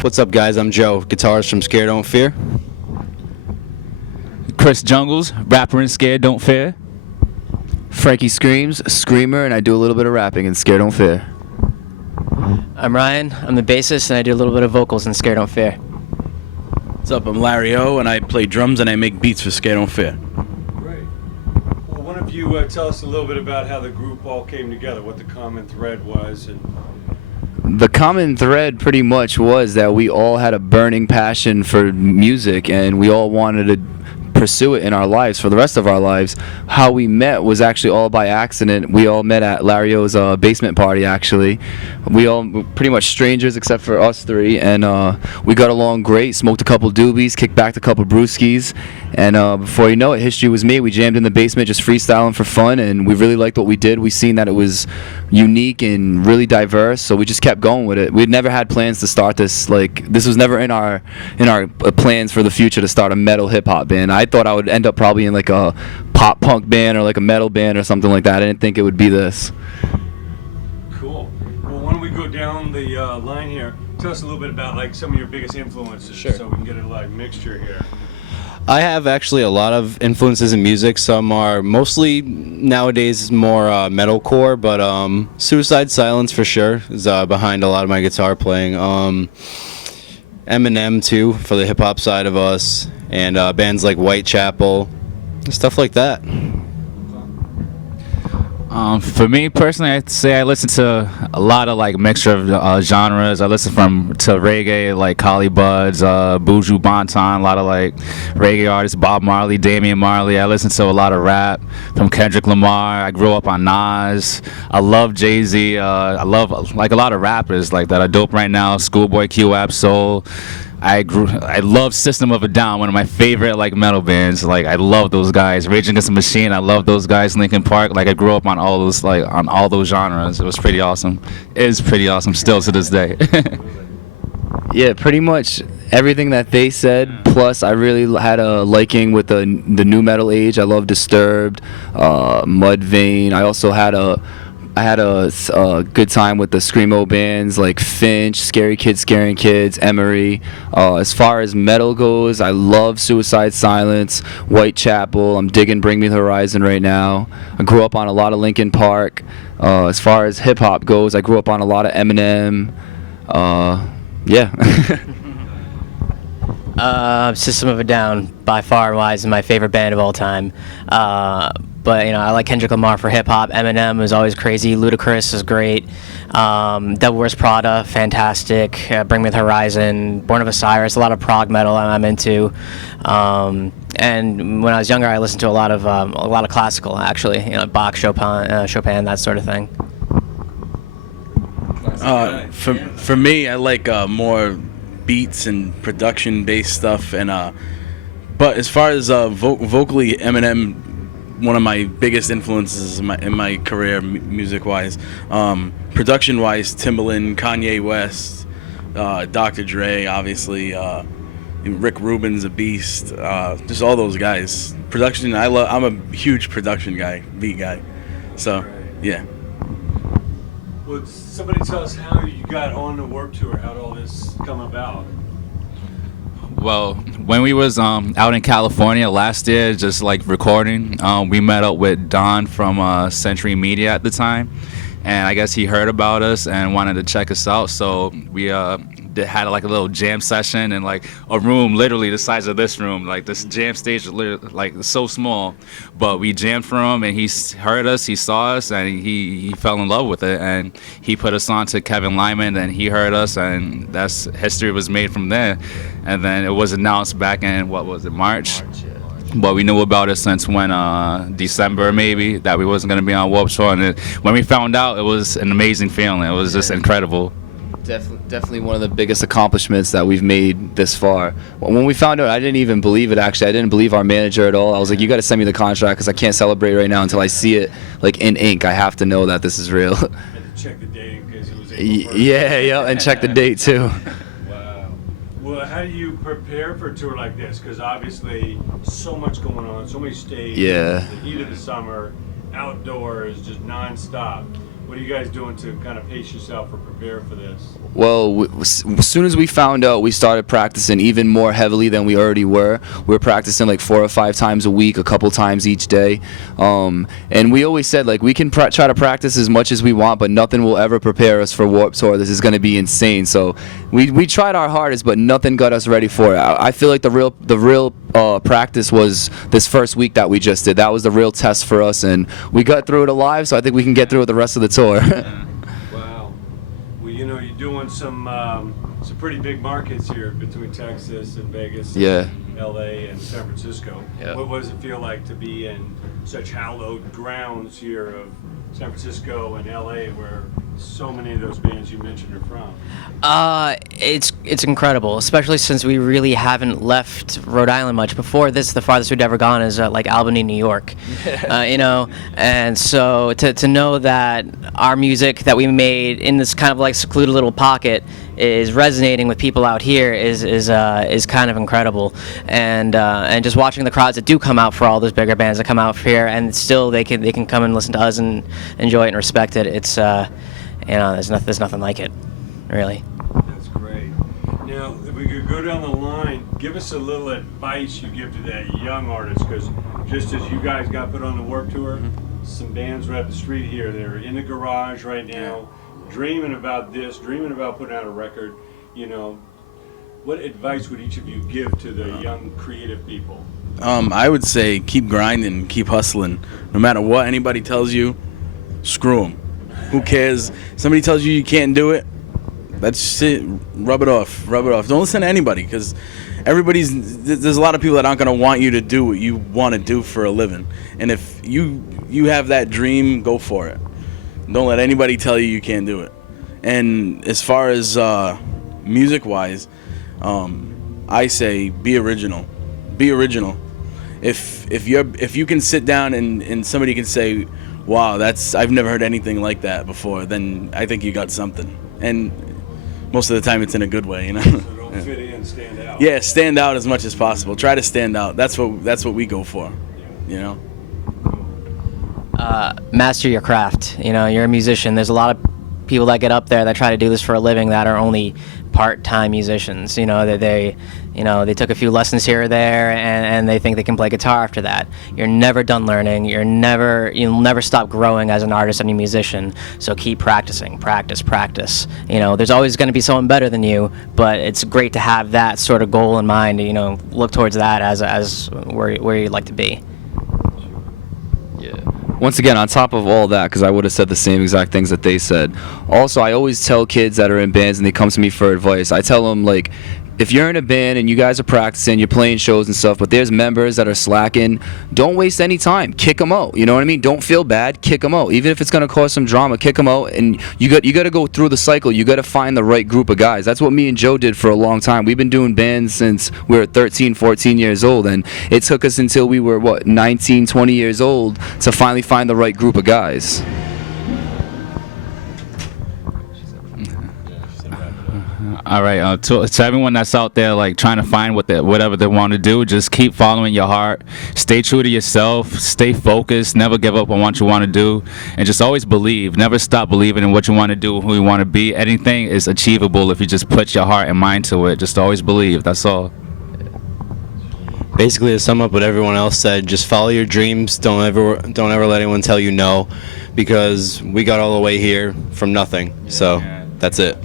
What's up, guys? I'm Joe, guitarist from Scare Don't Fear. Chris Jungles, rapper in Scared Don't Fear. Frankie Screams, screamer, and I do a little bit of rapping in Scare Don't Fear. I'm Ryan. I'm the bassist, and I do a little bit of vocals in Scare Don't Fear. What's up? I'm Larry O, and I play drums and I make beats for Scare Don't Fear. Great. Well, why don't you tell us a little bit about how the group all came together, what the common thread was, and The common thread pretty much was that we all had a burning passion for music and we all wanted to pursue it in our lives for the rest of our lives. How we met was actually all by accident. We all met at Larry O's basement party, actually. We all were pretty much strangers except for us three, and we got along great, smoked a couple doobies, kicked back a couple brewskis, and before you know it, history was made. We jammed in the basement just freestyling for fun, and we really liked what we did. We seen that it was unique and really diverse, so we just kept going with it. We'd never had plans to start this, like, this was never in our plans for the future to start a metal hip-hop band. I thought I would end up probably in like a pop punk band or like a metal band or something like that. I didn't think it would be this. cool. Well, why don't we go down the line here? Tell us a little bit about like some of your biggest influences, Sure. so we can get a like mixture here. I have actually a lot of influences in music. Some are mostly nowadays more metalcore, but Suicide Silence for sure is behind a lot of my guitar playing. Eminem too for the hip hop side of us, and bands like Whitechapel, stuff like that. For me personally, I'd say I listen to a lot of like mixture of genres. I listen to reggae like Collie Buddz, Buju Banton, a lot of like reggae artists, Bob Marley, Damian Marley. I listen to a lot of rap from Kendrick Lamar. I grew up on Nas. I love Jay-Z. I love like a lot of rappers like that are dope right now. Schoolboy Q, Ab-Soul. I love System of a Down, one of my favorite like metal bands. Like I love those guys. Rage Against the Machine, I love those guys. Linkin Park, like I grew up on all those genres. It was pretty awesome. It is pretty awesome still to this day. Yeah, pretty much everything that they said. Plus, I really had a liking with the new metal age. I love Disturbed, Mudvayne. I also had a good time with the screamo bands like Finch, Scary Kids Scaring Kids, Emery. As far as metal goes, I love Suicide Silence, Whitechapel. I'm digging Bring Me the Horizon right now. I grew up on a lot of Linkin Park. As far as hip hop goes, I grew up on a lot of Eminem. Yeah. System of a Down, by far and wise, is my favorite band of all time. But I like Kendrick Lamar for hip hop. Eminem is always crazy. Ludacris is great. Devil Wears Prada, fantastic. Bring Me the Horizon, Born of Osiris, a lot of prog metal I'm into. And when I was younger, I listened to a lot of classical, actually. Bach, Chopin, that sort of thing. For me, I like more beats and production based stuff, and but as far as vocally, Eminem, one of my biggest influences in my career, music wise. Production wise, Timbaland, Kanye West, Dr. Dre, obviously, Rick Rubin's a beast, just all those guys. Production, I'm a huge production guy, beat guy, so yeah. Would somebody tell us how you got on the Warped Tour? How did all this come about? Well, when we was out in California last year, just like recording, we met up with Don from Century Media at the time, and I guess he heard about us and wanted to check us out. So we had like a little jam session in like a room literally the size of this room. Like this jam stage was like so small, but we jammed for him, and he heard us, he saw us, and he fell in love with it, and he put us on to Kevin Lyman, and he heard us, and that's history was made from there. And then it was announced back in, what was it, March? But we knew about it since when, December maybe, that we wasn't going to be on Warped Tour. And when we found out, it was an amazing feeling. It was just incredible. Definitely one of the biggest accomplishments that we've made this far. When we found out, I didn't even believe it, actually. I didn't believe our manager at all. I was like, you got to send me the contract because I can't celebrate right now until I see it like in ink. I have to know that this is real. Had to check the date in case it was April 1st. Yeah, and check the date too. Wow. Well, how do you prepare for a tour like this? Because obviously, so much going on, so many stages. Yeah. The heat of the summer, outdoors, just nonstop. What are you guys doing to kind of pace yourself or prepare for this? Well, as soon as we found out, we started practicing even more heavily than we already were. We were practicing like 4 or 5 times a week, a couple times each day. And we always said, like, we can try to practice as much as we want, but nothing will ever prepare us for Warped Tour. This is going to be insane. So we tried our hardest, but nothing got us ready for it. I feel like the real practice was this first week that we just did. That was the real test for us, and we got through it alive, so I think we can get through it the rest of the tour. Wow. Well, you know, you're doing some pretty big markets here between Texas and Vegas, Yeah. and LA and San Francisco. Yeah. What does it feel like to be in such hallowed grounds here of San Francisco and LA, where so many of those bands you mentioned are from? It's incredible, especially since we really haven't left Rhode Island much. Before this, the farthest we'd ever gone is like Albany, New York. You know, and so to know that our music that we made in this kind of like secluded little pocket is resonating with people out here is kind of incredible. And just watching the crowds that do come out for all those bigger bands that come out here, and still they can come and listen to us and enjoy it and respect it. It's you know, there's nothing like it, really. That's great. Now, if we could go down the line, give us a little advice you give to that young artist, because just as you guys got put on the Warped Tour, some bands right up the street here, they're in the garage right now, dreaming about this, dreaming about putting out a record. You know, what advice would each of you give to the young creative people? I would say keep grinding, keep hustling. No matter what anybody tells you, screw them. Who cares? Somebody tells you can't do it, that's it. Rub it off. Don't listen to anybody, because there's a lot of people that aren't going to want you to do what you want to do for a living. And if you have that dream, go for it. Don't let anybody tell you can't do it. And as far as music-wise, I say be original. Be original. If you can sit down and somebody can say, wow, I've never heard anything like that before, then I think you got something. And most of the time it's in a good way, you know. So don't fit in, stand out. Yeah, stand out as much as possible. Try to stand out. That's what we go for, you know. Master your craft. You know, you're a musician. There's a lot of people that get up there that try to do this for a living that are only part-time musicians. You know, that they took a few lessons here or there, and they think they can play guitar after that. You're never done learning. You'll never stop growing as an artist and a musician. So keep practicing, practice. You know, there's always going to be someone better than you, but it's great to have that sort of goal in mind. You know, look towards that as where you'd like to be. Once again, on top of all that, because I would have said the same exact things that they said. Also, I always tell kids that are in bands and they come to me for advice. I tell them, like, if you're in a band and you guys are practicing, you're playing shows and stuff, but there's members that are slacking, don't waste any time. Kick them out. You know what I mean? Don't feel bad. Kick them out. Even if it's going to cause some drama, kick them out. And you got to go through the cycle. You got to find the right group of guys. That's what me and Joe did for a long time. We've been doing bands since we were 13, 14 years old, and it took us until we were, 19, 20 years old to finally find the right group of guys. All right, to everyone that's out there, like, trying to find whatever they want to do, just keep following your heart. Stay true to yourself. Stay focused. Never give up on what you want to do, and just always believe. Never stop believing in what you want to do, who you want to be. Anything is achievable if you just put your heart and mind to it. Just always believe. That's all. Basically, to sum up what everyone else said, just follow your dreams. Don't ever let anyone tell you no, because we got all the way here from nothing. So that's it.